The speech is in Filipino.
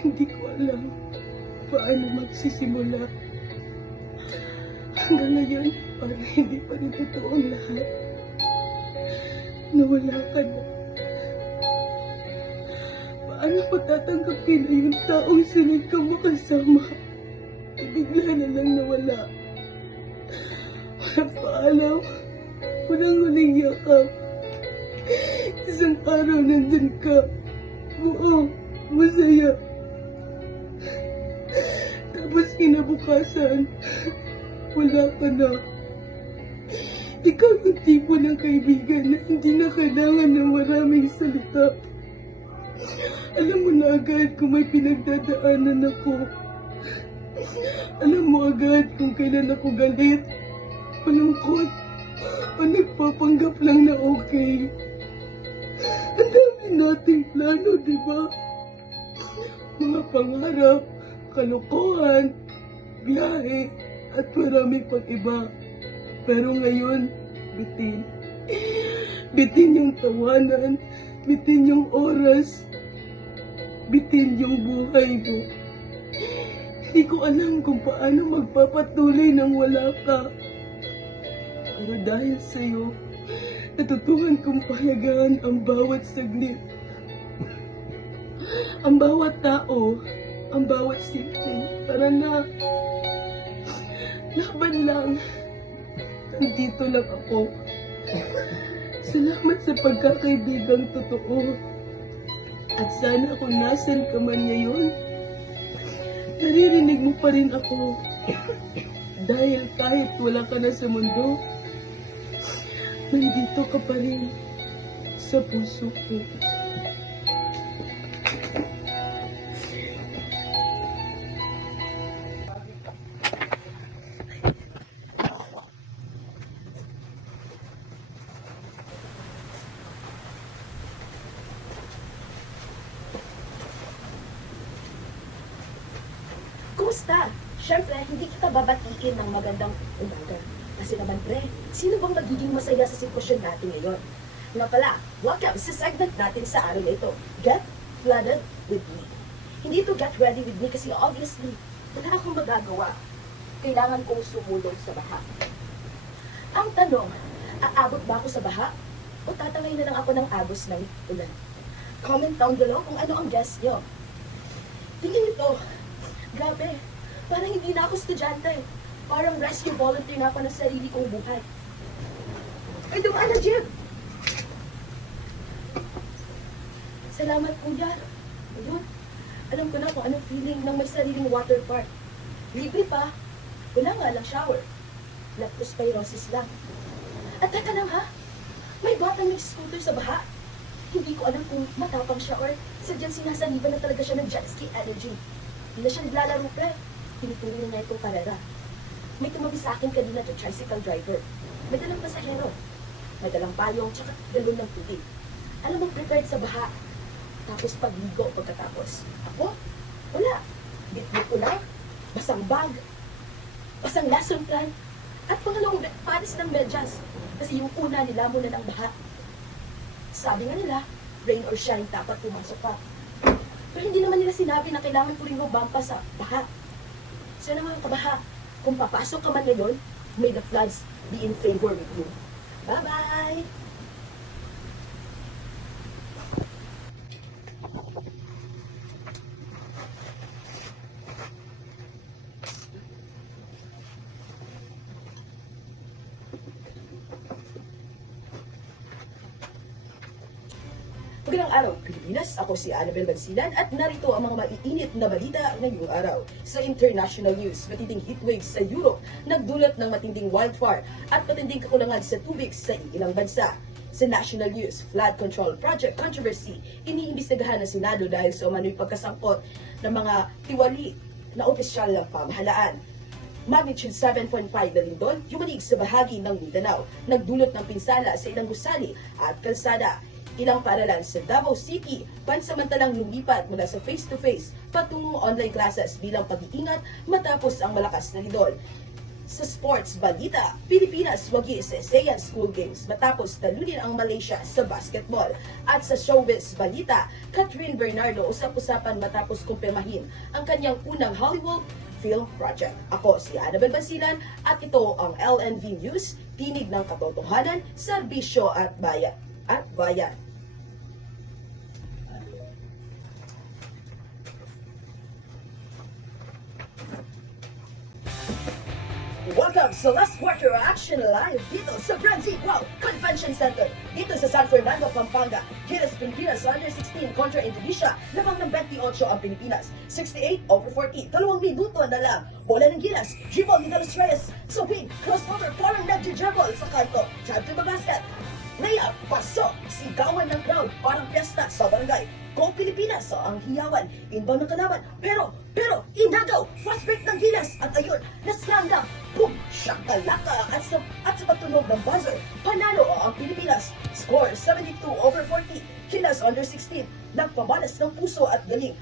Hindi ko alam paano magsisimula. Hanggang ngayon, parang hindi pa rin totoo ang lahat. Nawala ka na. Paano ko tatanggapin na yung taong sunod ka makasama? Bigla na lang nawala. Walang paalam. Walang huling yakap. Isang araw nandun ka. Oo, masaya. Tapos kinabukasan, wala ka na. Ikaw yung tipo ng kaibigan na hindi na kailangan ng maraming salita. Alam mo na agad kung may pinagdadaanan ako. Alam mo agad kung kailan ako galit, malungkot, o nagpapanggap lang na okay. Ang dami nating plano, di ba? Mga pangarap, kalokohan, biyahe, at marami pang iba. Pero ngayon, bitin. Bitin yung tawanan, bitin yung oras, bitin yung buhay mo. Hindi ko alam kung paano magpapatuloy nang wala ka. Pero dahil sa'yo, natutuhan kong palagaan ang bawat saglit. Ang bawat tao, ang bawat simple. Para na, laban lang. Nandito lang ako. Salamat sa pagkakaibigang totoo. At sana kung nasan ka man ngayon, naririnig mo pa rin ako. Dahil kahit wala ka na sa mundo, nandito ka pa rin sa puso ko. Kumusta? Siyempre, hindi kita babatiin ng magandang umaga. Kasi naman pre, sino bang magiging masaya sa sitwasyon natin ngayon? Nga pala, welcome sa segment natin sa araw na ito, Get Flooded with Me. Hindi ito Get Ready with Me kasi obviously, wala akong magagawa. Kailangan kong sumulong sa baha. Ang tanong, aabot ba ako sa baha? O tatangay na lang ako ng agos ng ulan? Comment down below kung ano ang guess nyo. Tingin ito, grabe, parang hindi na ako estudyante. Parang rescue volunteer na ako ng sarili kong buhay. Ay, dumaan na, Jim! Salamat, kuya. Ayun, alam ko na kung anong feeling ng may sariling water park. Libre pa. Wala nga lang shower. Leptospirosis lang. At teka lang ha, may batang nag-scooter sa baha. Hindi ko alam kung matapang siya or sadyang sinasaliban na talaga siya ng jet ski energy. Hindi na siya naglalaro pre. Tinuturo na itong karera. May tumabi sa akin kanina ng tricycle driver. May dalang pasahero. May dalang payong tsaka galon ng tubig. Alam mo, prepared sa baha. Tapos pagligo pagkatapos. Ako? Wala. Bitbit ko lang. Basang bag. Basang lesson plan. At pangalawang panis ng medyas. Kasi yung una nila muna ng baha. Sabi nga nila, rain or shine, dapat pumasok ka. Pero hindi naman nila sinabi na kailangan ko rin bumampa sa baha. So naman ka baha, kung papasok ka man ngayon, may the floods be in favor with you. Bye-bye! Magandang araw, Pilipinas. Ako si Annabel Bansilan at narito ang mga maiinit na balita ngayong araw. Sa international news, matinding heatwave sa Europe nagdulot ng matinding wildfire at matinding kakulangan sa tubig sa ilang bansa. Sa national news, flood control project controversy, iniimbestigahan ng Senado dahil sa umano'y pagkasangkot ng mga tiwali na opisyal ng pamahalaan. Magnitude 7.5 na lindol, yumanig sa bahagi ng Mindanao, nagdulot ng pinsala sa ilang gusali at kalsada. Ilang paaralan sa Davao City, pansamantalang lumipat mula sa face-to-face patungong online classes bilang pag-iingat matapos ang malakas na lindol. Sa sports balita, Pilipinas wagi sa ASEAN School Games matapos talunin ang Malaysia sa basketball. At sa showbiz balita, Catherine Bernardo usap-usapan matapos kumpirmahin ang kanyang unang Hollywood film project. Ako si Annabel Basilan at ito ang LNV News, tinig ng katotohanan, serbisyo at bayan. Welcome sa Last Quarter Action Live dito sa Grand Z Wow Convention Center dito sa San Fernando, Pampanga. Gilas Pilipinas Under 16 kontra Indonesia. Labang ng 28 ang Pilipinas. 68-40. 2 minuto na lang. Bola ng Gilas. Dribble ni Dallas Reyes. Sa wing. Crossover. Parang nagja-juggle sa kanto. Time to the basket. Layup. Pasok. Sigawan ng crowd. Parang piyesta sa barangay. Go Pilipinas sa ang hiyawan. Inbound ng kalaban. Pero, inagaw. Fast break ng Gilas. At ayun, naslanggam. Boom! Shakalaka! At sa pagtunog ng buzzer, panalo ang Pilipinas. Score 72-40. Gilas Under 16. Nagpabalas ng puso at galing.